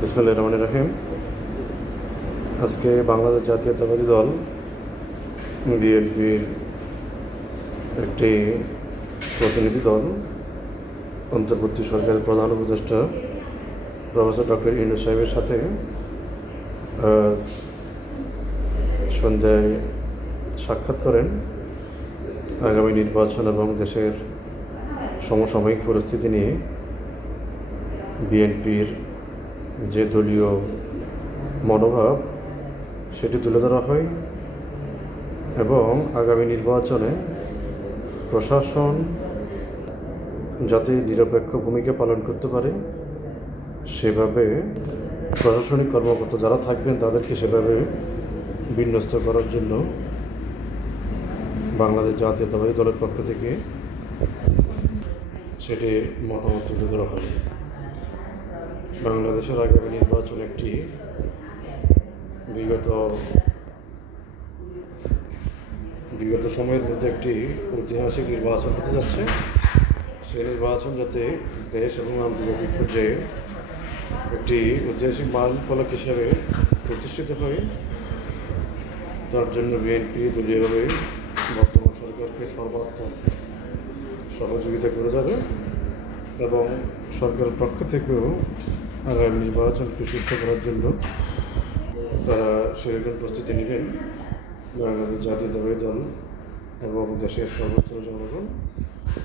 বিসমিল্লাহির রহমানির রহিম। আজকে বাংলাদেশ জাতীয়তাবাদী দল বিএনপির একটি প্রতিনিধি দল অন্তর্বর্তী সরকারের প্রধান উপদেষ্টা প্রফেসর ডক্টর ইউনূস সাহেবের সাথে সন্ধ্যায় সাক্ষাৎ করেন আগামী নির্বাচন এবং দেশের সমসাময়িক পরিস্থিতি নিয়ে বিএনপির যে দলীয় মনোভাব সেটি তুলে ধরা হয় এবং আগামী নির্বাচনে প্রশাসন যাতে নিরপেক্ষ ভূমিকা পালন করতে পারে সেভাবে প্রশাসনিক কর্মকর্তা যারা থাকবেন তাদেরকে সেভাবে বিন্যস্ত করার জন্য বাংলাদেশ জাতীয়তাবাদী দলের পক্ষ থেকে সেটি মতামত তুলে ধরা হয়। বাংলাদেশের আগামী নির্বাচন একটি বিগত সময়ের মধ্যে একটি ঐতিহাসিক নির্বাচন হতে যাচ্ছে। সেই নির্বাচন যাতে দেশ এবং আন্তর্জাতিক পর্যায়ে একটি ঐতিহাসিক মাইলফলক হিসেবে প্রতিষ্ঠিত হয়, তার জন্য বিএনপি দলীয়ভাবে বর্তমান সরকারকে সর্বাত্মক সহযোগিতা করে যাবে এবং সরকারের পক্ষ থেকেও আগামী নির্বাচনকে সুস্থ করার জন্য তারা সেরকম প্রস্তুতি নেবেন। বাংলাদেশ জাতীয়তাবাদী দল এবং দেশের সর্বস্তরের জনগণ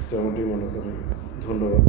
তেমনটি মনে করেন। ধন্যবাদ।